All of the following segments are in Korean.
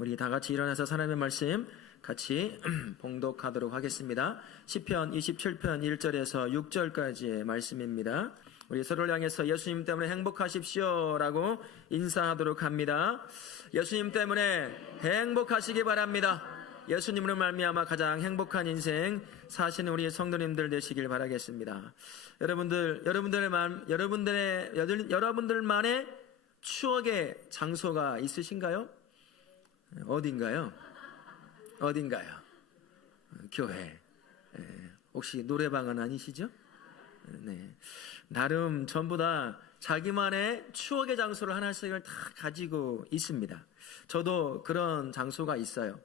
우리 다 같이 일어나서 하나님의 말씀 같이 봉독하도록 하겠습니다. 시편 27편 1절에서 6절까지의 말씀입니다. 우리 서로를 향해서 예수님 때문에 행복하십시오 라고 인사하도록 합니다. 예수님 때문에 행복하시기 바랍니다. 예수님으로 말미암아 가장 행복한 인생 사시는 우리 성도님들 되시길 바라겠습니다. 여러분들만의 추억의 장소가 있으신가요? 어딘가요? 교회. 혹시 노래방은 아니시죠? 네. 나름 전부 다 자기만의 추억의 장소를 하나씩을 다 가지고 있습니다. 저도 그런 장소가 있어요.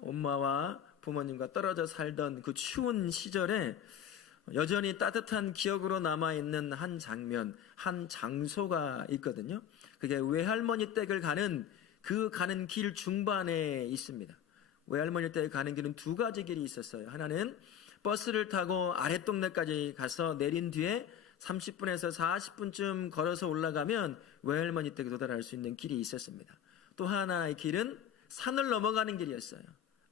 엄마와 부모님과 떨어져 살던 그 추운 시절에 여전히 따뜻한 기억으로 남아있는 한 장면, 한 장소가 있거든요. 그게 외할머니 댁을 가는 길 중반에 있습니다. 외할머니 댁을 가는 길은 두 가지 길이 있었어요. 하나는 버스를 타고 아랫동네까지 가서 내린 뒤에 30분에서 40분쯤 걸어서 올라가면 외할머니 댁에 도달할 수 있는 길이 있었습니다. 또 하나의 길은 산을 넘어가는 길이었어요.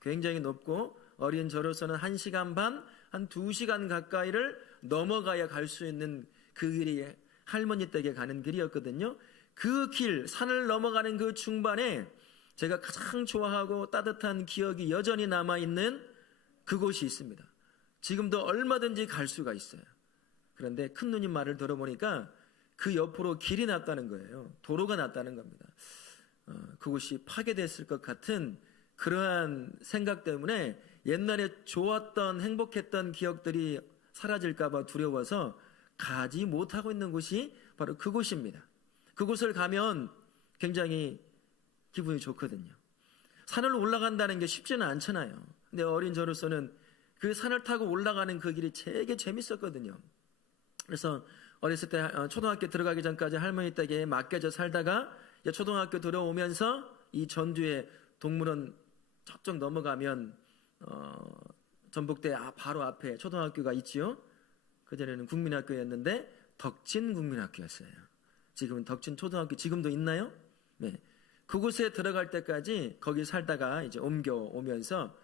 굉장히 높고 어린 저로서는 1시간 반, 한 2시간 가까이를 넘어가야 갈 수 있는 그 길이 할머니 댁에 가는 길이었거든요. 그 길, 산을 넘어가는 그 중반에 제가 가장 좋아하고 따뜻한 기억이 여전히 남아있는 그곳이 있습니다. 지금도 얼마든지 갈 수가 있어요. 그런데 큰 누님 말을 들어보니까 그 옆으로 길이 났다는 거예요. 도로가 났다는 겁니다. 그곳이 파괴됐을 것 같은 그러한 생각 때문에 옛날에 좋았던 행복했던 기억들이 사라질까 봐 두려워서 가지 못하고 있는 곳이 바로 그곳입니다. 그곳을 가면 굉장히 기분이 좋거든요. 산을 올라간다는 게 쉽지는 않잖아요. 근데 어린 저로서는 그 산을 타고 올라가는 그 길이 되게 재밌었거든요. 그래서 어렸을 때 초등학교 들어가기 전까지 할머니 댁에 맡겨져 살다가 이제 초등학교 들어오면서 이 전주에 동물원 저쪽 넘어가면 전북대 바로 앞에 초등학교가 있지요. 그전에는 국민학교였는데 덕진 국민학교였어요. 지금은 덕진 초등학교 지금도 있나요? 네. 그곳에 들어갈 때까지 거기 살다가 이제 옮겨오면서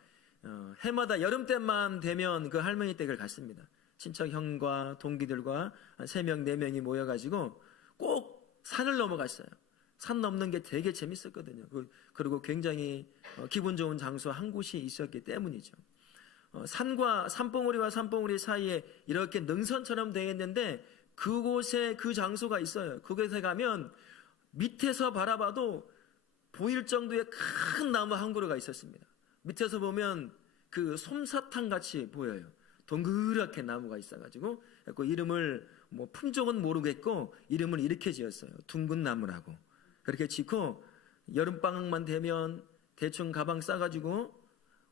해마다 여름 때만 되면 그 할머니 댁을 갔습니다. 친척 형과 동기들과 한 3명, 4명이 모여가지고 꼭 산을 넘어갔어요. 산 넘는 게 되게 재밌었거든요. 그리고 굉장히 기분 좋은 장소 한 곳이 있었기 때문이죠. 산봉우리와 산봉우리 사이에 이렇게 능선처럼 되어 있는데 그곳에 그 장소가 있어요. 그곳에 가면 밑에서 바라봐도 보일 정도의 큰 나무 한 그루가 있었습니다. 밑에서 보면 그 솜사탕 같이 보여요. 동그랗게 나무가 있어가지고 그 이름을 품종은 모르겠고 이름을 이렇게 지었어요. 둥근 나무라고. 그렇게 짓고 여름방학만 되면 대충 가방 싸가지고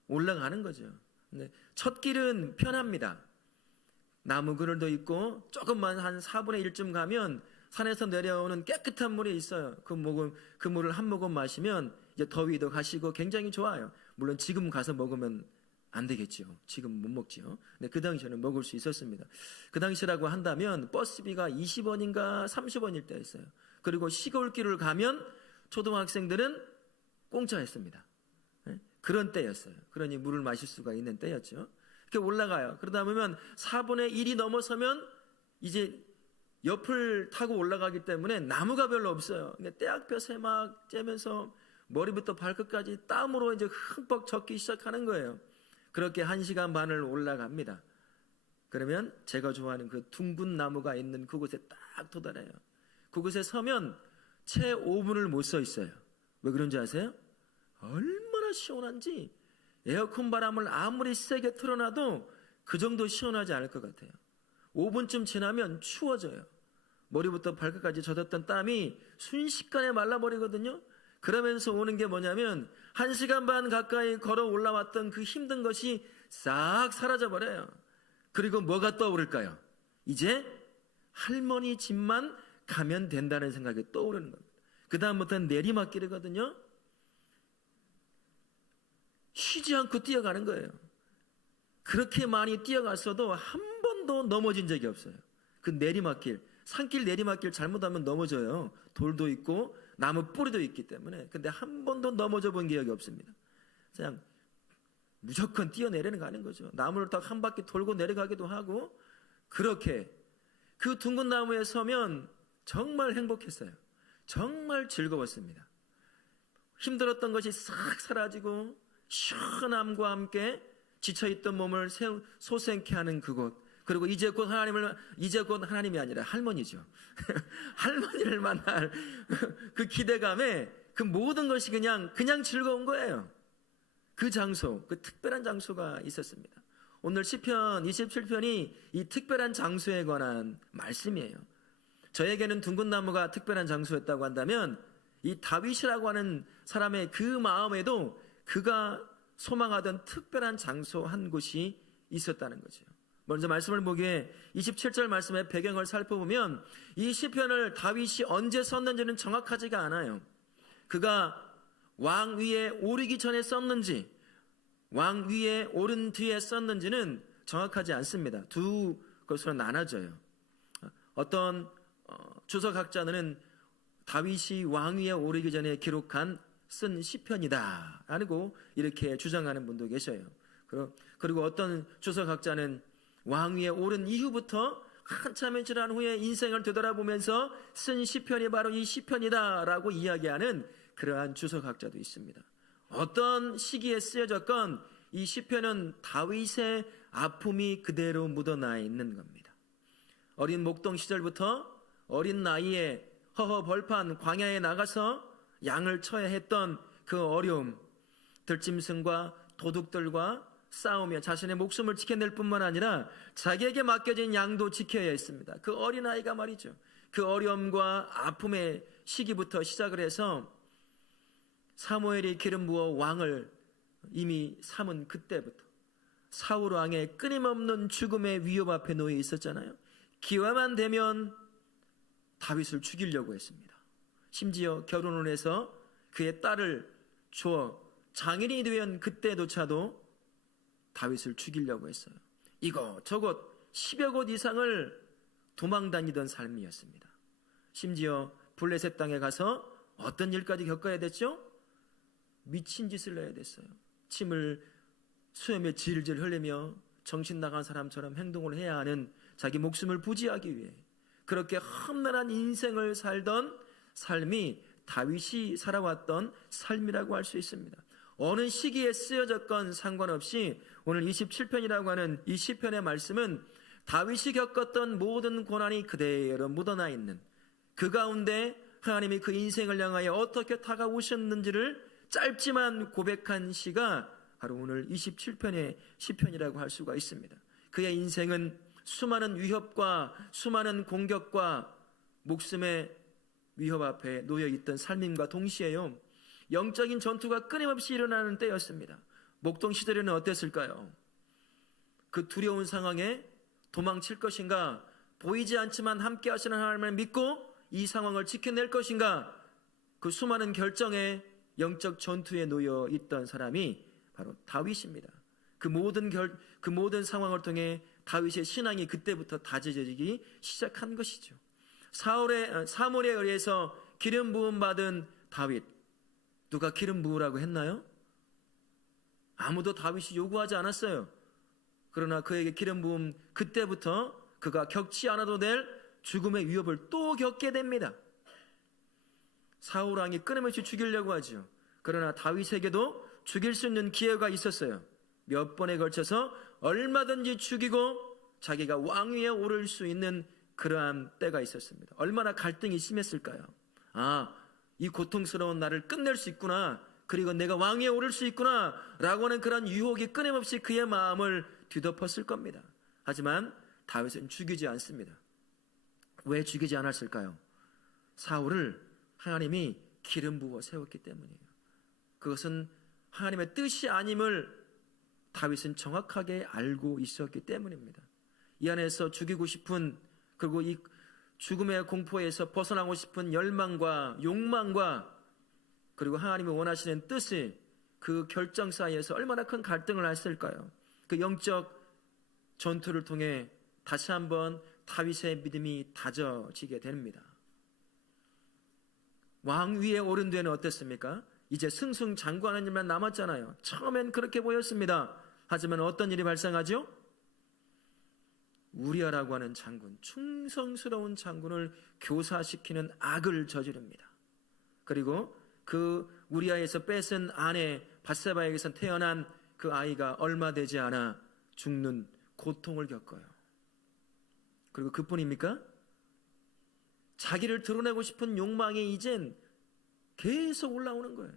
올라가는 거죠. 근데 첫 길은 편합니다. 나무 그늘도 있고 조금만 한 4분의 1쯤 가면 산에서 내려오는 깨끗한 물이 있어요. 그 물을 한 모금 마시면 이제 더위도 가시고 굉장히 좋아요. 물론 지금 가서 먹으면 안 되겠죠. 지금 못 먹죠. 근데 그 당시에는 먹을 수 있었습니다. 그 당시라고 한다면 버스비가 20원인가 30원일 때였어요. 그리고 시골길을 가면 초등학생들은 공짜였습니다. 그런 때였어요. 그러니 물을 마실 수가 있는 때였죠. 이렇게 올라가요. 그러다 보면 4분의 1이 넘어서면 이제 옆을 타고 올라가기 때문에 나무가 별로 없어요. 떼약볕에 막 쬐면서 머리부터 발끝까지 땀으로 이제 흠뻑 젖기 시작하는 거예요. 그렇게 1시간 반을 올라갑니다. 그러면 제가 좋아하는 그 둥근 나무가 있는 그곳에 딱 도달해요. 그곳에 서면 채 5분을 못 서 있어요. 왜 그런지 아세요? 얼마나 시원한지 에어컨 바람을 아무리 세게 틀어놔도 그 정도 시원하지 않을 것 같아요. 5분쯤 지나면 추워져요. 머리부터 발끝까지 젖었던 땀이 순식간에 말라버리거든요. 그러면서 오는 게 뭐냐면 1시간 반 가까이 걸어 올라왔던 그 힘든 것이 싹 사라져버려요. 그리고 뭐가 떠오를까요? 이제 할머니 집만 가면 된다는 생각이 떠오르는 겁니다. 그 다음부터는 내리막길이거든요. 쉬지 않고 뛰어가는 거예요. 그렇게 많이 뛰어갔어도 한 번도 넘어진 적이 없어요. 그 내리막길, 산길 내리막길 잘못하면 넘어져요. 돌도 있고 나무 뿌리도 있기 때문에. 근데 한 번도 넘어져 본 기억이 없습니다. 그냥 무조건 뛰어내려가는 거죠. 나무를 딱 한 바퀴 돌고 내려가기도 하고, 그렇게 그 둥근 나무에 서면 정말 행복했어요. 정말 즐거웠습니다. 힘들었던 것이 싹 사라지고 시원함과 함께 지쳐있던 몸을 소생케 하는 그곳, 그리고 이제 곧 하나님이 아니라 할머니죠. 할머니를 만날 그 기대감에 그 모든 것이 그냥 즐거운 거예요. 그 장소, 그 특별한 장소가 있었습니다. 오늘 시편 27편이 이 특별한 장소에 관한 말씀이에요. 저에게는 둥근 나무가 특별한 장소였다고 한다면, 이 다윗이라고 하는 사람의 그 마음에도 그가 소망하던 특별한 장소 한 곳이 있었다는 거죠. 먼저 말씀을 보기에 27절 말씀의 배경을 살펴보면, 이 시편을 다윗이 언제 썼는지는 정확하지가 않아요. 그가 왕 위에 오르기 전에 썼는지, 왕 위에 오른 뒤에 썼는지는 정확하지 않습니다. 두 것으로 나눠져요. 어떤 주석학자는 다윗이 왕 위에 오르기 전에 쓴 시편이다 라고 이렇게 주장하는 분도 계셔요. 그리고 어떤 주석학자는 왕 위에 오른 이후부터 한참을 지난 후에 인생을 되돌아보면서 쓴 시편이 바로 이 시편이다 라고 이야기하는 그러한 주석학자도 있습니다. 어떤 시기에 쓰여졌건 이 시편은 다윗의 아픔이 그대로 묻어나 있는 겁니다. 어린 목동 시절부터 어린 나이에 허허벌판 광야에 나가서 양을 쳐야 했던 그 어려움, 들짐승과 도둑들과 싸우며 자신의 목숨을 지켜낼 뿐만 아니라 자기에게 맡겨진 양도 지켜야 했습니다. 그 어린아이가 말이죠. 그 어려움과 아픔의 시기부터 시작을 해서 사무엘이 기름 부어 왕을 이미 삼은 그때부터 사울 왕의 끊임없는 죽음의 위협 앞에 놓여 있었잖아요. 기회만 되면 다윗을 죽이려고 했습니다. 심지어 결혼을 해서 그의 딸을 주어 장인이 된 그때조차도 다윗을 죽이려고 했어요. 이곳저곳 10여 곳 이상을 도망다니던 삶이었습니다. 심지어 블레셋 땅에 가서 어떤 일까지 겪어야 됐죠? 미친 짓을 해야 됐어요. 침을 수염에 질질 흘리며 정신 나간 사람처럼 행동을 해야 하는 자기 목숨을 부지하기 위해 그렇게 험난한 인생을 살던 삶이 다윗이 살아왔던 삶이라고 할 수 있습니다. 어느 시기에 쓰여졌건 상관없이 오늘 27편이라고 하는 이 시편의 말씀은 다윗이 겪었던 모든 고난이 그대로 묻어나 있는, 그 가운데 하나님이 그 인생을 향하여 어떻게 다가오셨는지를 짧지만 고백한 시가 바로 오늘 27편의 시편이라고 할 수가 있습니다. 그의 인생은 수많은 위협과 수많은 공격과 목숨의 위협 앞에 놓여 있던 삶임과 동시에요, 영적인 전투가 끊임없이 일어나는 때였습니다. 목동 시절에는 어땠을까요? 그 두려운 상황에 도망칠 것인가, 보이지 않지만 함께 하시는 하나님을 믿고 이 상황을 지켜낼 것인가, 그 수많은 결정에 영적 전투에 놓여 있던 사람이 바로 다윗입니다. 그 모든 상황을 통해 다윗의 신앙이 그때부터 다져지기 시작한 것이죠. 사무엘에 의해서 기름 부음 받은 다윗, 누가 기름 부으라고 했나요? 아무도 다윗이 요구하지 않았어요. 그러나 그에게 기름 부음, 그때부터 그가 겪지 않아도 될 죽음의 위협을 또 겪게 됩니다. 사울 왕이 끊임없이 죽이려고 하죠. 그러나 다윗에게도 죽일 수 있는 기회가 있었어요. 몇 번에 걸쳐서 얼마든지 죽이고 자기가 왕위에 오를 수 있는 그러한 때가 있었습니다. 얼마나 갈등이 심했을까요? 이 고통스러운 나를 끝낼 수 있구나, 그리고 내가 왕위에 오를 수 있구나 라고 하는 그런 유혹이 끊임없이 그의 마음을 뒤덮었을 겁니다. 하지만 다윗은 죽이지 않습니다. 왜 죽이지 않았을까요? 사울을 하나님이 기름 부어 세웠기 때문이에요. 그것은 하나님의 뜻이 아님을 다윗은 정확하게 알고 있었기 때문입니다. 이 안에서 죽이고 싶은, 그리고 이 죽음의 공포에서 벗어나고 싶은 열망과 욕망과 그리고 하나님이 원하시는 뜻이, 그 결정 사이에서 얼마나 큰 갈등을 했을까요? 그 영적 전투를 통해 다시 한번 다윗의 믿음이 다져지게 됩니다. 왕 위에 오른 뒤에는 어땠습니까? 이제 승승장구하는 일만 남았잖아요. 처음엔 그렇게 보였습니다. 하지만 어떤 일이 발생하죠? 우리아라고 하는 장군, 충성스러운 장군을 교사시키는 악을 저지릅니다. 그리고 그 우리아에서 뺏은 아내 밧세바에게서 태어난 그 아이가 얼마 되지 않아 죽는 고통을 겪어요. 그리고 그뿐입니까? 자기를 드러내고 싶은 욕망이 이젠 계속 올라오는 거예요.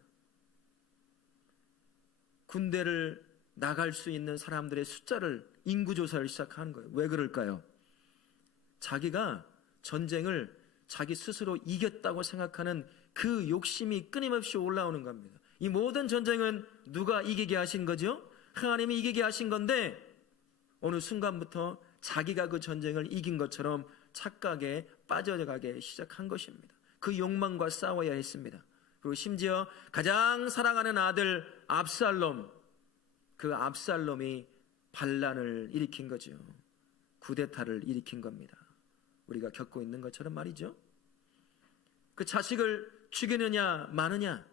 군대를 나갈 수 있는 사람들의 숫자를 인구조사를 시작하는 거예요. 왜 그럴까요? 자기가 전쟁을 자기 스스로 이겼다고 생각하는 그 욕심이 끊임없이 올라오는 겁니다. 이 모든 전쟁은 누가 이기게 하신 거죠? 하나님이 이기게 하신 건데 어느 순간부터 자기가 그 전쟁을 이긴 것처럼 착각에 빠져가게 시작한 것입니다. 그 욕망과 싸워야 했습니다. 그리고 심지어 가장 사랑하는 아들 압살롬, 그 압살롬이 반란을 일으킨 거죠. 쿠데타를 일으킨 겁니다. 우리가 겪고 있는 것처럼 말이죠. 그 자식을 죽이느냐 마느냐,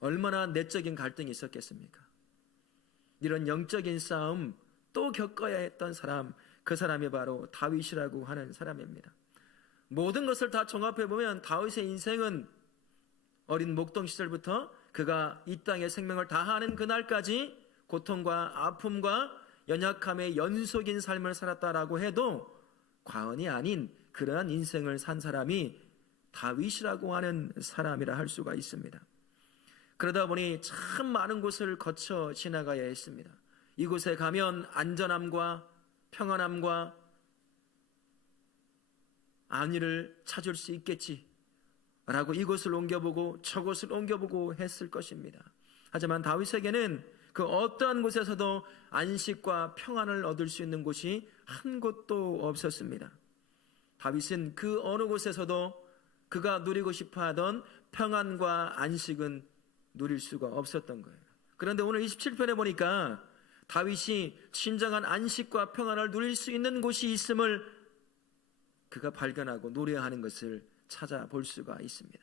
얼마나 내적인 갈등이 있었겠습니까? 이런 영적인 싸움 또 겪어야 했던 사람, 그 사람이 바로 다윗이라고 하는 사람입니다. 모든 것을 다 종합해보면 다윗의 인생은 어린 목동 시절부터 그가 이 땅에 생명을 다하는 그날까지 고통과 아픔과 연약함의 연속인 삶을 살았다라고 해도 과언이 아닌 그러한 인생을 산 사람이 다윗이라고 하는 사람이라 할 수가 있습니다. 그러다 보니 참 많은 곳을 거쳐 지나가야 했습니다. 이곳에 가면 안전함과 평안함과 안위를 찾을 수 있겠지 라고 이곳을 옮겨보고 저곳을 옮겨보고 했을 것입니다. 하지만 다윗에게는 그 어떠한 곳에서도 안식과 평안을 얻을 수 있는 곳이 한 곳도 없었습니다. 다윗은 그 어느 곳에서도 그가 누리고 싶어하던 평안과 안식은 누릴 수가 없었던 거예요. 그런데 오늘 27편에 보니까 다윗이 진정한 안식과 평안을 누릴 수 있는 곳이 있음을 그가 발견하고 노래하는 것을 찾아볼 수가 있습니다.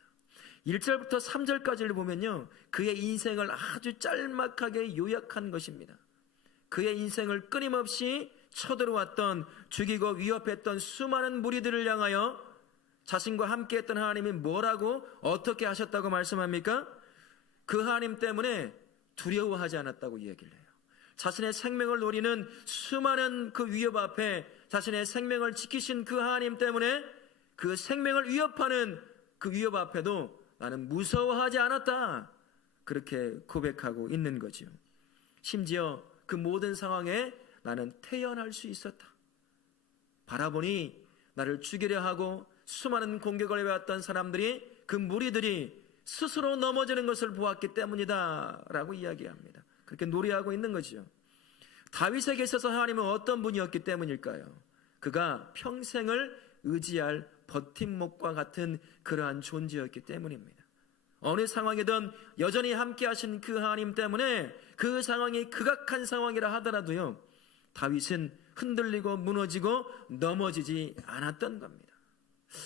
1절부터 3절까지를 보면요, 그의 인생을 아주 짤막하게 요약한 것입니다. 그의 인생을 끊임없이 쳐들어왔던, 죽이고 위협했던 수많은 무리들을 향하여 자신과 함께했던 하나님이 뭐라고 어떻게 하셨다고 말씀합니까? 그 하나님 때문에 두려워하지 않았다고 이야기를 해요. 자신의 생명을 노리는 수많은 그 위협 앞에 자신의 생명을 지키신 그 하나님 때문에 그 생명을 위협하는 그 위협 앞에도 나는 무서워하지 않았다, 그렇게 고백하고 있는 거죠. 심지어 그 모든 상황에 나는 태어날 수 있었다. 바라보니 나를 죽이려 하고 수많은 공격을 해왔던 사람들이, 그 무리들이 스스로 넘어지는 것을 보았기 때문이다 라고 이야기합니다. 그렇게 노래하고 있는 거죠. 다윗에게 있어서 하나님은 어떤 분이었기 때문일까요? 그가 평생을 의지할 버팀목과 같은 그러한 존재였기 때문입니다. 어느 상황이든 여전히 함께 하신 그 하나님 때문에 그 상황이 극악한 상황이라 하더라도요, 다윗은 흔들리고 무너지고 넘어지지 않았던 겁니다.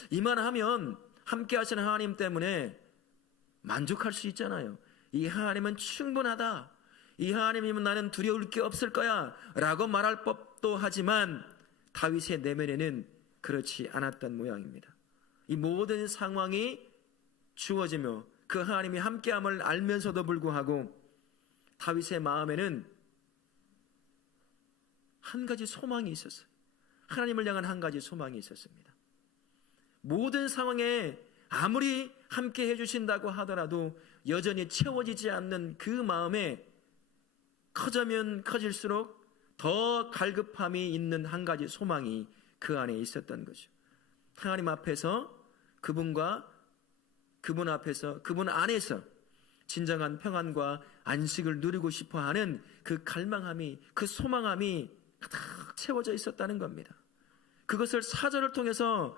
이만하면 함께 하시는 하나님 때문에 만족할 수 있잖아요. 이 하나님은 충분하다, 이 하나님이면 나는 두려울 게 없을 거야 라고 말할 법도 하지만 다윗의 내면에는 그렇지 않았던 모양입니다. 이 모든 상황이 주어지며 그 하나님이 함께함을 알면서도 불구하고 다윗의 마음에는 한 가지 소망이 있었어요. 하나님을 향한 한 가지 소망이 있었습니다. 모든 상황에 아무리 함께 해주신다고 하더라도 여전히 채워지지 않는 그 마음에 커지면 커질수록 더 갈급함이 있는 한 가지 소망이 그 안에 있었던 거죠. 하나님 앞에서 그분 앞에서 그분 안에서 진정한 평안과 안식을 누리고 싶어하는 그 갈망함이, 그 소망함이 가득 채워져 있었다는 겁니다. 그것을 사절을 통해서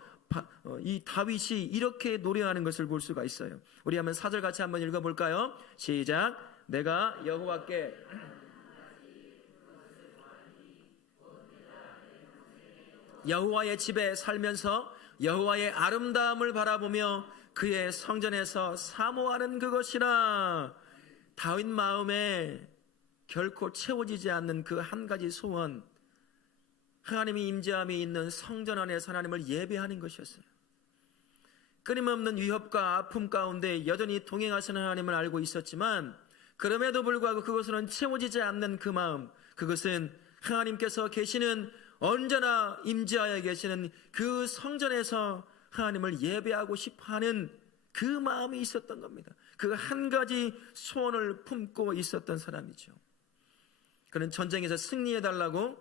이 다윗이 이렇게 노래하는 것을 볼 수가 있어요. 우리 한번 사절 같이 한번 읽어볼까요? 시작. 내가 여호와께 여호와의 집에 살면서 여호와의 아름다움을 바라보며 그의 성전에서 사모하는 그것이라. 다윗 마음에 결코 채워지지 않는 그 한 가지 소원, 하나님의 임재함이 있는 성전 안에서 하나님을 예배하는 것이었어요. 끊임없는 위협과 아픔 가운데 여전히 동행하시는 하나님을 알고 있었지만 그럼에도 불구하고 그것으로는 채워지지 않는 그 마음, 그것은 하나님께서 계시는, 언제나 임재하여 계시는 그 성전에서 하나님을 예배하고 싶어하는 그 마음이 있었던 겁니다. 그 한 가지 소원을 품고 있었던 사람이죠. 그는 전쟁에서 승리해달라고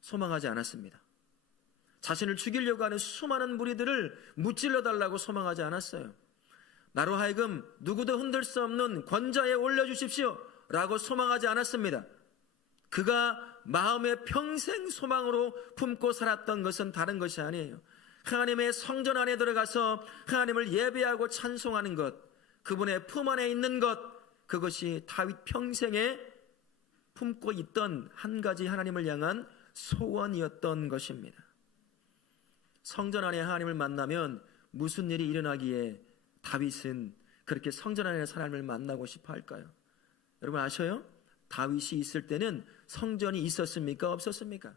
소망하지 않았습니다. 자신을 죽이려고 하는 수많은 무리들을 무찔러달라고 소망하지 않았어요. 나로 하여금 누구도 흔들 수 없는 권좌에 올려주십시오 라고 소망하지 않았습니다. 그가 마음의 평생 소망으로 품고 살았던 것은 다른 것이 아니에요. 하나님의 성전 안에 들어가서 하나님을 예배하고 찬송하는 것, 그분의 품 안에 있는 것, 그것이 다윗 평생에 품고 있던 한 가지 하나님을 향한 소원이었던 것입니다. 성전 안에 하나님을 만나면 무슨 일이 일어나기에 다윗은 그렇게 성전 안에 하나님을 만나고 싶어 할까요? 여러분 아셔요? 다윗이 있을 때는 성전이 있었습니까? 없었습니까?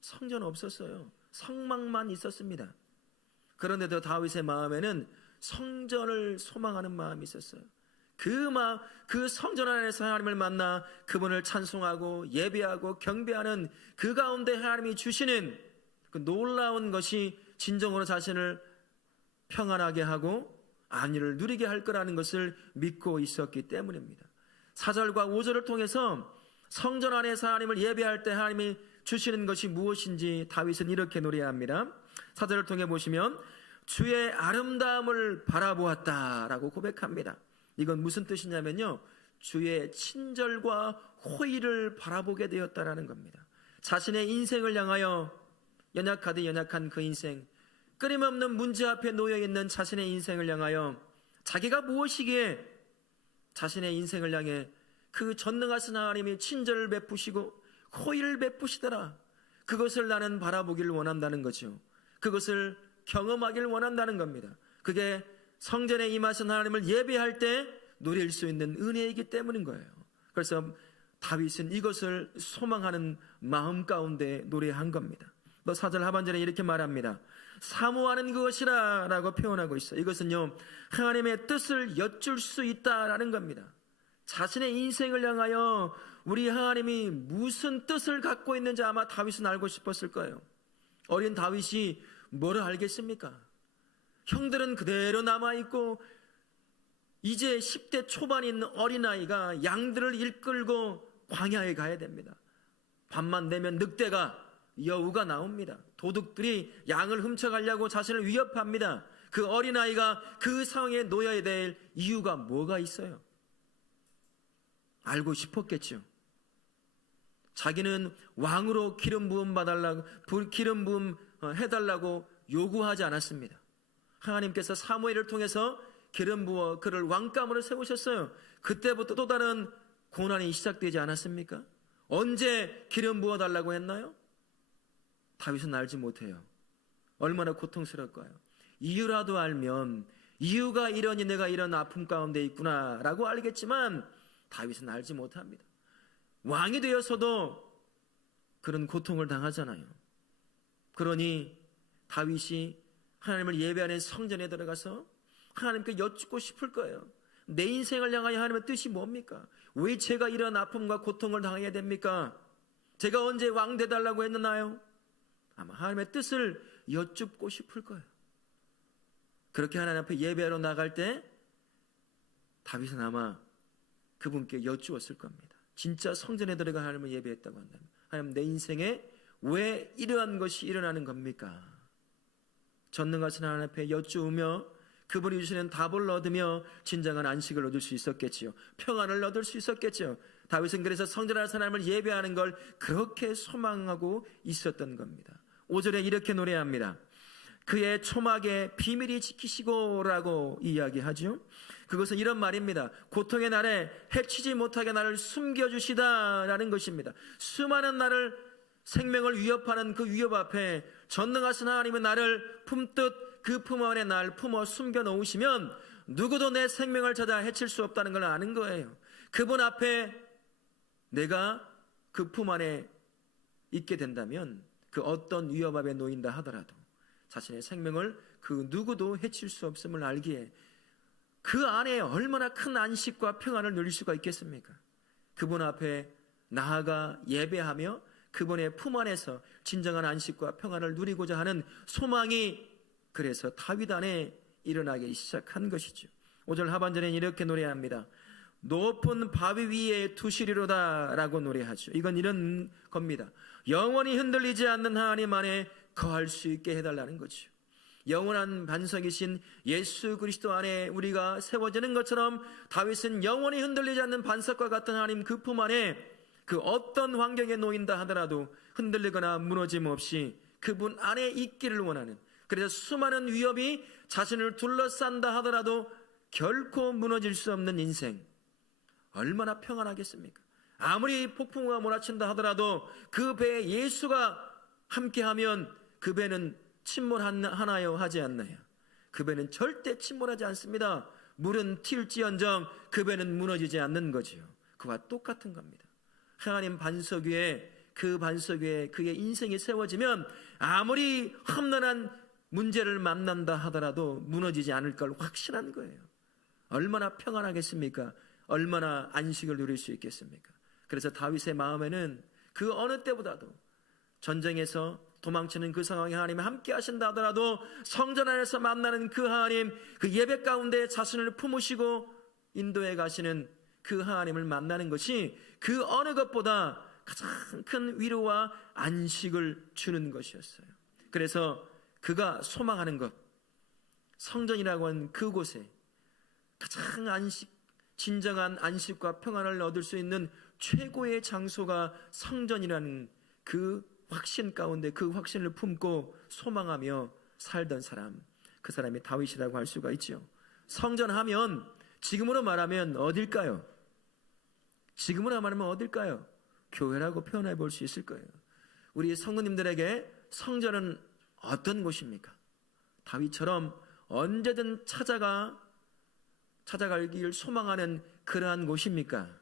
성전 없었어요. 성막만 있었습니다. 그런데도 다윗의 마음에는 성전을 소망하는 마음이 있었어요. 그 성전 안에서 하나님을 만나 그분을 찬송하고 예배하고 경배하는 그 가운데 하나님이 주시는 그 놀라운 것이 진정으로 자신을 평안하게 하고 안위를 누리게 할 거라는 것을 믿고 있었기 때문입니다. 4절과 5절을 통해서 성전 안에서 하나님을 예배할 때 하나님이 주시는 것이 무엇인지 다윗은 이렇게 노래합니다. 4절을 통해 보시면 주의 아름다움을 바라보았다라고 고백합니다. 이건 무슨 뜻이냐면요, 주의 친절과 호의를 바라보게 되었다라는 겁니다. 자신의 인생을 향하여 연약하되 연약한 그 인생, 끊임없는 문제 앞에 놓여있는 자신의 인생을 향하여 자기가 무엇이기에 자신의 인생을 향해 그 전능하신 하나님이 친절을 베푸시고 호의를 베푸시더라, 그것을 나는 바라보기를 원한다는 거죠. 그것을 경험하기를 원한다는 겁니다. 그게 성전에 임하신 하나님을 예배할 때 누릴 수 있는 은혜이기 때문인 거예요. 그래서 다윗은 이것을 소망하는 마음 가운데 노래한 겁니다. 또 4절 하반절에 이렇게 말합니다. 사모하는 그것이라 라고 표현하고 있어요. 이것은요, 하나님의 뜻을 여쭐 수 있다라는 겁니다. 자신의 인생을 향하여 우리 하나님이 무슨 뜻을 갖고 있는지 아마 다윗은 알고 싶었을 거예요. 어린 다윗이 뭐를 알겠습니까? 형들은 그대로 남아있고 이제 10대 초반인 어린아이가 양들을 이끌고 광야에 가야 됩니다. 밤만 되면 늑대가, 여우가 나옵니다. 도둑들이 양을 훔쳐가려고 자신을 위협합니다. 그 어린아이가 그 상황에 놓여야 될 이유가 뭐가 있어요? 알고 싶었겠죠. 자기는 왕으로 기름 부음 해달라고 요구하지 않았습니다. 하나님께서 사무엘을 통해서 기름 부어 그를 왕감으로 세우셨어요. 그때부터 또 다른 고난이 시작되지 않았습니까? 언제 기름 부어달라고 했나요? 다윗은 알지 못해요. 얼마나 고통스러울까요? 이유라도 알면, 이유가 이러니 내가 이런 아픔 가운데 있구나 라고 알겠지만 다윗은 알지 못합니다. 왕이 되어서도 그런 고통을 당하잖아요. 그러니 다윗이 하나님을 예배하는 성전에 들어가서 하나님께 여쭙고 싶을 거예요. 내 인생을 향하여 하나님의 뜻이 뭡니까? 왜 제가 이런 아픔과 고통을 당해야 됩니까? 제가 언제 왕 되달라고 했나요? 아마 하나님의 뜻을 여쭙고 싶을 거예요. 그렇게 하나님 앞에 예배하러 나갈 때 다윗은 아마 그분께 여쭈었을 겁니다. 진짜 성전에 들어가 하나님을 예배했다고 한다면, 하나님 내 인생에 왜 이러한 것이 일어나는 겁니까? 전능하신 하나님 앞에 여쭈으며 그분이 주시는 답을 얻으며 진정한 안식을 얻을 수 있었겠지요. 평안을 얻을 수 있었겠지요. 다윗은 그래서 성전 안에서 하나님을 예배하는 걸 그렇게 소망하고 있었던 겁니다. 5절에 이렇게 노래합니다. 그의 초막에 비밀이 지키시고라고 이야기하죠. 그것은 이런 말입니다. 고통의 날에 해치지 못하게 나를 숨겨주시다라는 것입니다. 수많은 나를 생명을 위협하는 그 위협 앞에 전능하신 하나님은 나를 품듯 그 품 안에 날 품어 숨겨 놓으시면 누구도 내 생명을 찾아 해칠 수 없다는 걸 아는 거예요. 그분 앞에 내가 그 품 안에 있게 된다면 그 어떤 위협 앞에 놓인다 하더라도 자신의 생명을 그 누구도 해칠 수 없음을 알기에 그 안에 얼마나 큰 안식과 평안을 누릴 수가 있겠습니까? 그분 앞에 나아가 예배하며 그분의 품 안에서 진정한 안식과 평안을 누리고자 하는 소망이 그래서 다윗 안에 일어나기 시작한 것이죠. 5절 하반절에는 이렇게 노래합니다. 높은 바위 위에 두시리로다 라고 노래하죠. 이건 이런 겁니다. 영원히 흔들리지 않는 하나님 안에 거할 수 있게 해달라는 거죠. 영원한 반석이신 예수 그리스도 안에 우리가 세워지는 것처럼 다윗은 영원히 흔들리지 않는 반석과 같은 하나님 그 품 안에 그 어떤 환경에 놓인다 하더라도 흔들리거나 무너짐 없이 그분 안에 있기를 원하는, 그래서 수많은 위협이 자신을 둘러싼다 하더라도 결코 무너질 수 없는 인생, 얼마나 평안하겠습니까? 아무리 폭풍우가 몰아친다 하더라도 그 배에 예수가 함께하면 그 배는 침몰하나요? 하지 않나요? 그 배는 절대 침몰하지 않습니다. 물은 튈지언정 그 배는 무너지지 않는 거지요. 그와 똑같은 겁니다. 하나님 반석 위에, 그 반석 위에 그의 인생이 세워지면 아무리 험난한 문제를 만난다 하더라도 무너지지 않을 걸 확신한 거예요. 얼마나 평안하겠습니까? 얼마나 안식을 누릴 수 있겠습니까? 그래서 다윗의 마음에는 그 어느 때보다도 전쟁에서 도망치는 그 상황에 하나님이 함께 하신다 하더라도 성전 안에서 만나는 그 하나님, 그 예배 가운데 자신을 품으시고 인도해 가시는 그 하나님을 만나는 것이 그 어느 것보다 가장 큰 위로와 안식을 주는 것이었어요. 그래서 그가 소망하는 것, 성전이라고 하는 그곳에 가장 진정한 안식과 평안을 얻을 수 있는 최고의 장소가 성전이라는 그 확신 가운데 그 확신을 품고 소망하며 살던 사람, 그 사람이 다윗이라고 할 수가 있죠. 성전하면 지금으로 말하면 어딜까요? 지금으로 말하면 어딜까요? 교회라고 표현해 볼 수 있을 거예요. 우리 성도님들에게 성전은 어떤 곳입니까? 다윗처럼 언제든 찾아가길 소망하는 그러한 곳입니까?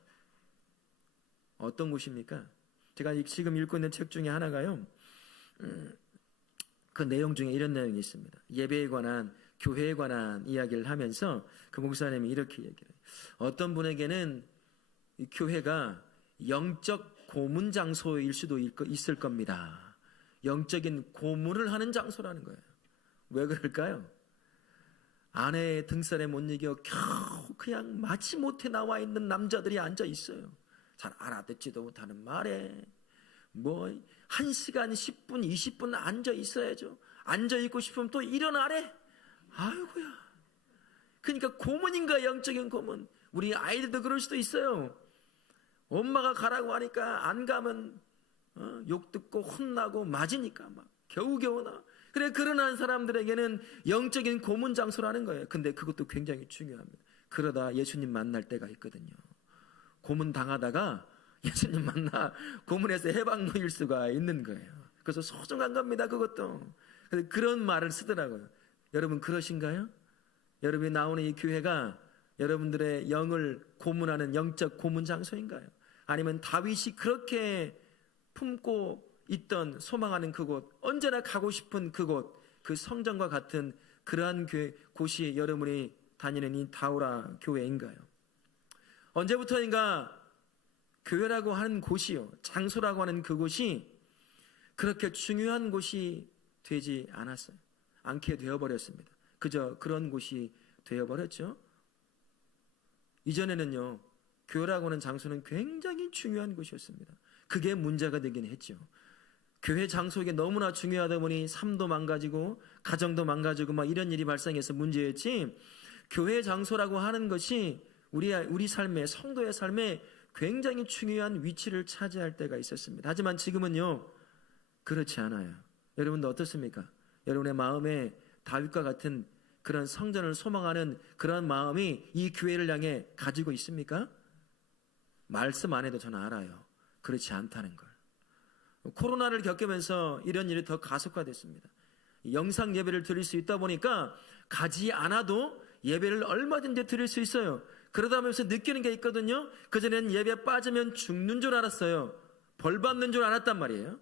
어떤 곳입니까? 제가 지금 읽고 있는 책 중에 하나가요, 그 내용 중에 이런 내용이 있습니다. 예배에 관한, 교회에 관한 이야기를 하면서 그 목사님이 이렇게 얘기를 해요. 어떤 분에게는 이 교회가 영적 고문 장소일 수도 있을 겁니다. 영적인 고문을 하는 장소라는 거예요. 왜 그럴까요? 아내의 등살에 못 이겨 겨우 그냥 마지못해 나와 있는 남자들이 앉아 있어요. 잘 알아듣지도 못하는 말에 1시간 10분 20분 앉아 있어야죠. 앉아 있고 싶으면 또 일어나래. 아이고야. 그러니까 고문인가, 영적인 고문. 우리 아이들도 그럴 수도 있어요. 엄마가 가라고 하니까 안 가면 욕 듣고 혼나고 맞으니까 막 겨우겨우 나. 그래, 그런 사람들에게는 영적인 고문 장소라는 거예요. 근데 그것도 굉장히 중요합니다. 그러다 예수님 만날 때가 있거든요. 고문 당하다가 예수님 만나 고문에서 해방 놓일 수가 있는 거예요. 그래서 소중한 겁니다, 그것도. 그런 말을 쓰더라고요. 여러분 그러신가요? 여러분이 나오는 이 교회가 여러분들의 영을 고문하는 영적 고문 장소인가요? 아니면 다윗이 그렇게 품고 있던 소망하는 그곳, 언제나 가고 싶은 그곳, 그 성전과 같은 그러한 곳이 여러분이 다니는 이 다우라 교회인가요? 언제부터인가 교회라고 하는 곳이요, 장소라고 하는 그곳이 그렇게 중요한 곳이 되지 않게 되어버렸습니다. 그저 그런 곳이 되어버렸죠. 이전에는요, 교회라고 하는 장소는 굉장히 중요한 곳이었습니다. 그게 문제가 되긴 했죠. 교회 장소가 너무나 중요하다 보니 삶도 망가지고 가정도 망가지고 막 이런 일이 발생해서 문제였지, 교회 장소라고 하는 것이 우리 삶에, 성도의 삶에 굉장히 중요한 위치를 차지할 때가 있었습니다. 하지만 지금은요, 그렇지 않아요. 여러분도 어떻습니까? 여러분의 마음에 다윗과 같은 그런 성전을 소망하는 그런 마음이 이 교회를 향해 가지고 있습니까? 말씀 안 해도 저는 알아요. 그렇지 않다는 걸. 코로나를 겪으면서 이런 일이 더 가속화됐습니다. 영상 예배를 드릴 수 있다 보니까 가지 않아도 예배를 얼마든지 드릴 수 있어요. 그러다 보면서 느끼는 게 있거든요. 그전에는 예배 빠지면 죽는 줄 알았어요. 벌 받는 줄 알았단 말이에요.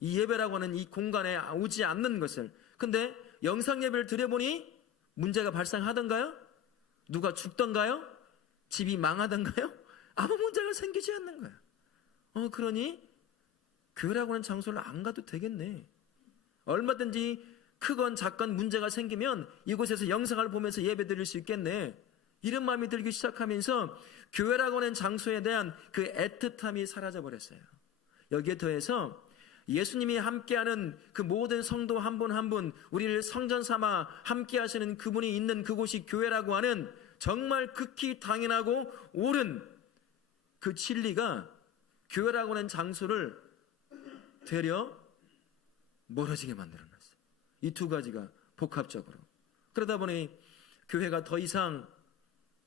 이 예배라고 하는 이 공간에 오지 않는 것을. 근데 영상 예배를 드려보니 문제가 발생하던가요? 누가 죽던가요? 집이 망하던가요? 아무 문제가 생기지 않는 거예요. 그러니 교회라고 하는 장소를 안 가도 되겠네. 얼마든지 크건 작건 문제가 생기면 이곳에서 영상을 보면서 예배 드릴 수 있겠네. 이런 마음이 들기 시작하면서 교회라고 하는 장소에 대한 그 애틋함이 사라져 버렸어요. 여기에 더해서 예수님이 함께하는 그 모든 성도 한 분 한 분, 우리를 성전 삼아 함께하시는 그분이 있는 그곳이 교회라고 하는 정말 극히 당연하고 옳은 그 진리가 교회라고 하는 장소를 되려 멀어지게 만들어놨어요. 이 두 가지가 복합적으로. 그러다 보니 교회가 더 이상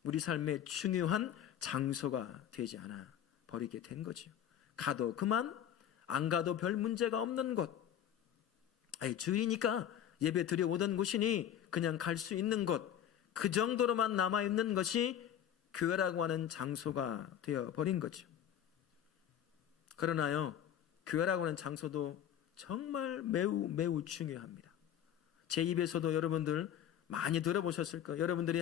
우리 삶의 중요한 장소가 되지 않아 버리게 된 거죠. 가도 그만, 안 가도 별 문제가 없는 곳. 주일이니까 예배 드려오던 곳이니 그냥 갈 수 있는 곳. 그 정도로만 남아있는 것이 교회라고 하는 장소가 되어버린 거죠. 그러나요, 교회라고 하는 장소도 정말 매우 중요합니다. 제 입에서도 여러분들 많이 들어보셨을 거예요. 여러분들이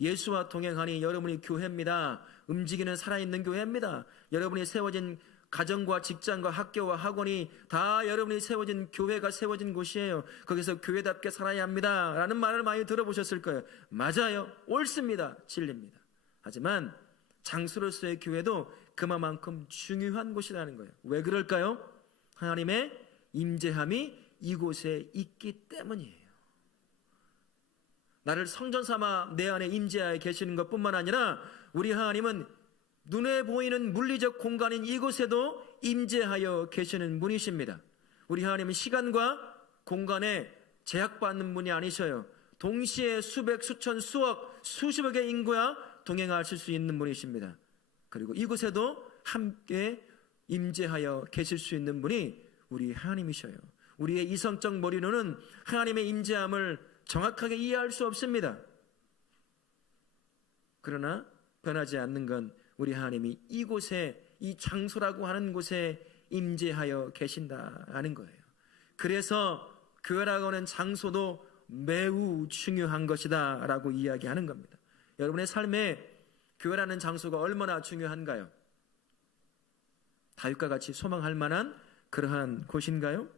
예수와 동행하니 여러분이 교회입니다. 움직이는 살아있는 교회입니다. 여러분이 세워진 가정과 직장과 학교와 학원이 다 여러분이 세워진 교회가 세워진 곳이에요. 거기서 교회답게 살아야 합니다 라는 말을 많이 들어보셨을 거예요. 맞아요. 옳습니다. 진리입니다. 하지만 장소로서의 교회도 그만큼 중요한 곳이라는 거예요. 왜 그럴까요? 하나님의 임재함이 이곳에 있기 때문이에요. 나를 성전 삼아 내 안에 임재하여 계시는 것뿐만 아니라 우리 하나님은 눈에 보이는 물리적 공간인 이곳에도 임재하여 계시는 분이십니다. 우리 하나님은 시간과 공간에 제약받는 분이 아니셔요. 동시에 수백, 수천, 수억, 수십억 의 인구와 동행하실 수 있는 분이십니다. 그리고 이곳에도 함께 임재하여 계실 수 있는 분이 우리 하나님이셔요. 우리의 이성적 머리로는 하나님의 임재함을 정확하게 이해할 수 없습니다. 그러나 변하지 않는 건 우리 하나님이 이곳에, 이 장소라고 하는 곳에 임재하여 계신다는 거예요. 그래서 교회라고 하는 장소도 매우 중요한 것이다 라고 이야기하는 겁니다. 여러분의 삶에 교회라는 장소가 얼마나 중요한가요? 다윗과 같이 소망할 만한 그러한 곳인가요?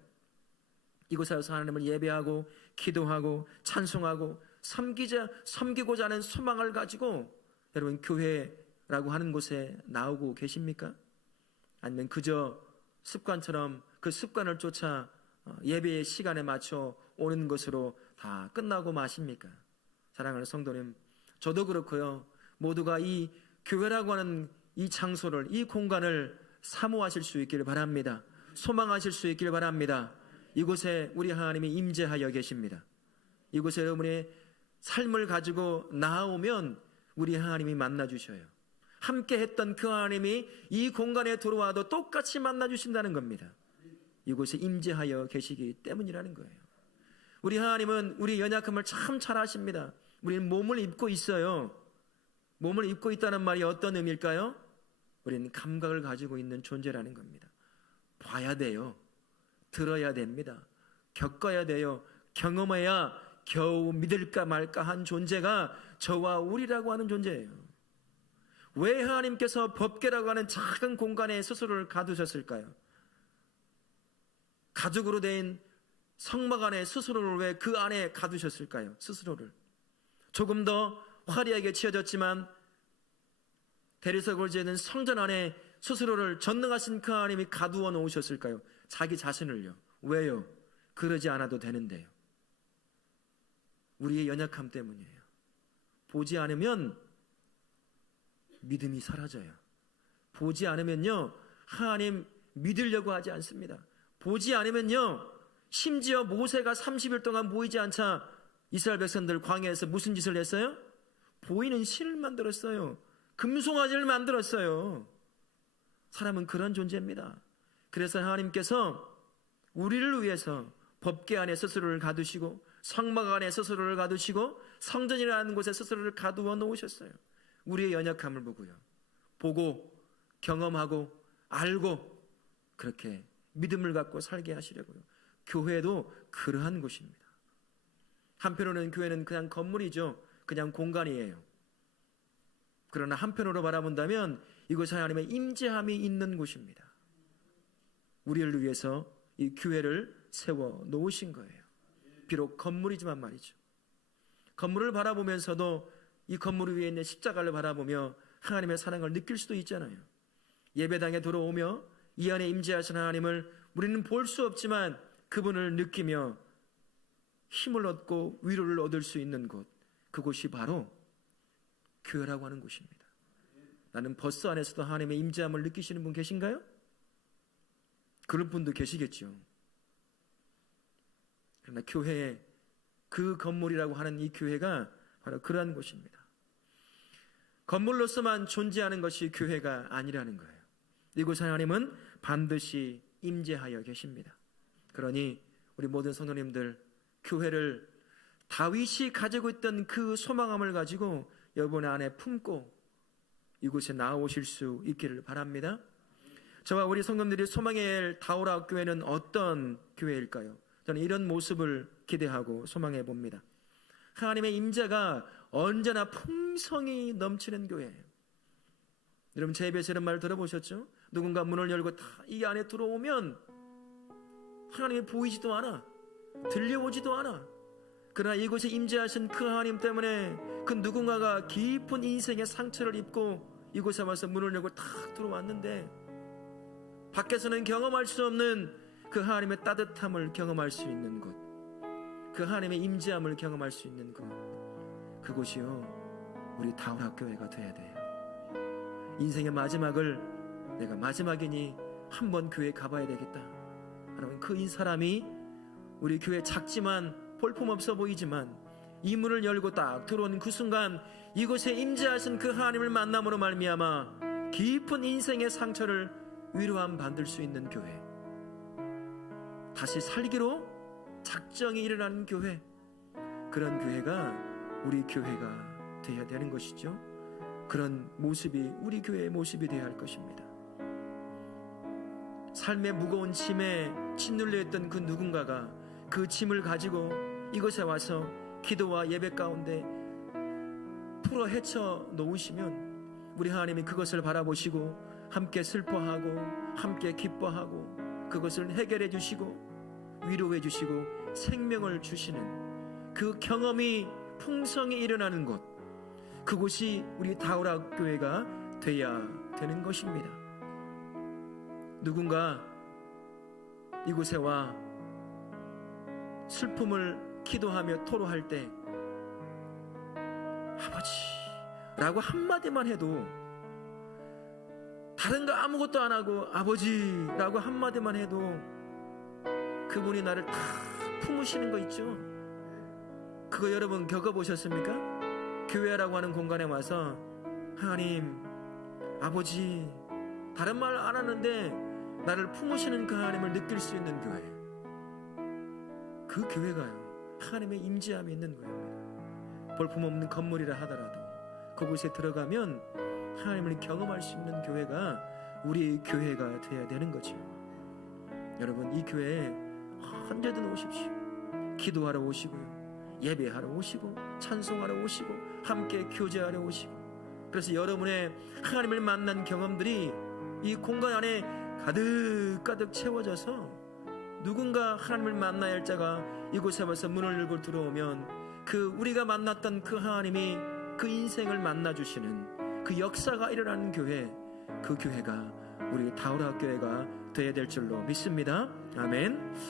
이곳에서 하나님을 예배하고 기도하고 찬송하고 섬기고자 하는 소망을 가지고 여러분 교회라고 하는 곳에 나오고 계십니까? 아니면 그저 습관처럼 그 습관을 쫓아 예배의 시간에 맞춰 오는 것으로 다 끝나고 마십니까? 사랑하는 성도님, 저도 그렇고요. 모두가 이 교회라고 하는 이 장소를, 이 공간을 사모하실 수 있기를 바랍니다. 소망하실 수 있기를 바랍니다. 이곳에 우리 하나님이 임재하여 계십니다. 이곳에 여러분의 삶을 가지고 나아오면 우리 하나님이 만나주셔요. 함께 했던 그 하나님이 이 공간에 들어와도 똑같이 만나주신다는 겁니다. 이곳에 임재하여 계시기 때문이라는 거예요. 우리 하나님은 우리 연약함을 참 잘 아십니다. 우리는 몸을 입고 있어요. 몸을 입고 있다는 말이 어떤 의미일까요? 우리는 감각을 가지고 있는 존재라는 겁니다. 봐야 돼요. 들어야 됩니다. 겪어야 돼요. 경험해야 겨우 믿을까 말까 한 존재가 저와 우리라고 하는 존재예요. 왜 하나님께서 법궤라고 하는 작은 공간에 스스로를 가두셨을까요? 가죽으로 된 성막 안에 스스로를 왜 그 안에 가두셨을까요? 스스로를. 조금 더 화려하게 지어졌지만 대리석을 지은 성전 안에 스스로를 전능하신 그 하나님이 가두어 놓으셨을까요? 자기 자신을요. 왜요? 그러지 않아도 되는데요. 우리의 연약함 때문이에요. 보지 않으면 믿음이 사라져요. 보지 않으면요, 하나님 믿으려고 하지 않습니다. 보지 않으면요, 심지어 모세가 30일 동안 보이지 않자 이스라엘 백성들 광야에서 무슨 짓을 했어요? 보이는 신을 만들었어요. 금송아지를 만들었어요. 사람은 그런 존재입니다. 그래서 하나님께서 우리를 위해서 법궤 안에 스스로를 가두시고 성막 안에 스스로를 가두시고 성전이라는 곳에 스스로를 가두어 놓으셨어요. 우리의 연약함을 보고 경험하고 알고 그렇게 믿음을 갖고 살게 하시려고요. 교회도 그러한 곳입니다. 한편으로는 교회는 그냥 건물이죠. 그냥 공간이에요. 그러나 한편으로 바라본다면 이곳에 하나님의 임재함이 있는 곳입니다. 우리를 위해서 이 교회를 세워 놓으신 거예요. 비록 건물이지만 말이죠. 건물을 바라보면서도 이 건물 위에 있는 십자가를 바라보며 하나님의 사랑을 느낄 수도 있잖아요. 예배당에 들어오며 이 안에 임재하신 하나님을 우리는 볼 수 없지만 그분을 느끼며 힘을 얻고 위로를 얻을 수 있는 곳, 그곳이 바로 교회라고 하는 곳입니다. 나는 버스 안에서도 하나님의 임재함을 느끼시는 분 계신가요? 그런 분도 계시겠죠. 그러나 교회의 그 건물이라고 하는 이 교회가 바로 그러한 곳입니다. 건물로서만 존재하는 것이 교회가 아니라는 거예요. 이곳에 하나님은 반드시 임재하여 계십니다. 그러니 우리 모든 성도님들, 교회를 다윗이 가지고 있던 그 소망함을 가지고 여러분의 안에 품고 이곳에 나오실 수 있기를 바랍니다. 저와 우리 성도님들이 소망의 다오라 교회는 어떤 교회일까요? 저는 이런 모습을 기대하고 소망해 봅니다. 하나님의 임재가 언제나 풍성이 넘치는 교회예요. 여러분 제 입에서 이런 말 들어보셨죠? 누군가 문을 열고 다 이 안에 들어오면 하나님이 보이지도 않아, 들려오지도 않아. 그러나 이곳에 임재하신 그 하나님 때문에 그 누군가가 깊은 인생의 상처를 입고 이곳에 와서 문을 열고 탁 들어왔는데 밖에서는 경험할 수 없는 그 하나님의 따뜻함을 경험할 수 있는 곳, 그 하나님의 임재함을 경험할 수 있는 곳, 그곳이요 우리 다오라 교회가 돼야 돼요. 인생의 마지막을 내가 마지막이니 한번 교회에 가봐야 되겠다. 여러분 그 사람이 우리 교회 작지만 볼품없어 보이지만 이 문을 열고 딱 들어온 그 순간 이곳에 임재하신 그 하나님을 만남으로 말미암아 깊은 인생의 상처를 위로함 받을 수 있는 교회, 다시 살기로 작정이 일어나는 교회, 그런 교회가 우리 교회가 되어야 되는 것이죠. 그런 모습이 우리 교회의 모습이 되어야 할 것입니다. 삶의 무거운 짐에 짓눌려 있던 그 누군가가 그 짐을 가지고 이곳에 와서 기도와 예배 가운데 풀어 헤쳐 놓으시면 우리 하나님이 그것을 바라보시고 함께 슬퍼하고 함께 기뻐하고 그것을 해결해 주시고 위로해 주시고 생명을 주시는 그 경험이 풍성히 일어나는 곳, 그곳이 우리 다오라 교회가 돼야 되는 것입니다. 누군가 이곳에 와 슬픔을 기도하며 토로할 때 아버지라고 한마디만 해도, 다른 거 아무것도 안 하고 아버지라고 한마디만 해도 그분이 나를 다 품으시는 거 있죠. 그거 여러분 겪어보셨습니까? 교회라고 하는 공간에 와서 하나님, 아버지, 다른 말 안 하는데 나를 품으시는 그 하나님을 느낄 수 있는 교회, 그 교회가요 하나님의 임재함이 있는 교회입니다. 볼품없는 건물이라 하더라도 그곳에 들어가면 하나님을 경험할 수 있는 교회가 우리 교회가 되어야 되는 거죠. 여러분 이 교회에 언제든 오십시오. 기도하러 오시고요, 예배하러 오시고 찬송하러 오시고 함께 교제하러 오시고, 그래서 여러분의 하나님을 만난 경험들이 이 공간 안에 가득가득 채워져서 누군가 하나님을 만나야 할 자가 이곳에 와서 문을 열고 들어오면 그 우리가 만났던 그 하나님이 그 인생을 만나주시는 그 역사가 일어나는 교회, 그 교회가 우리 다오라 교회가 되어야 될 줄로 믿습니다. 아멘.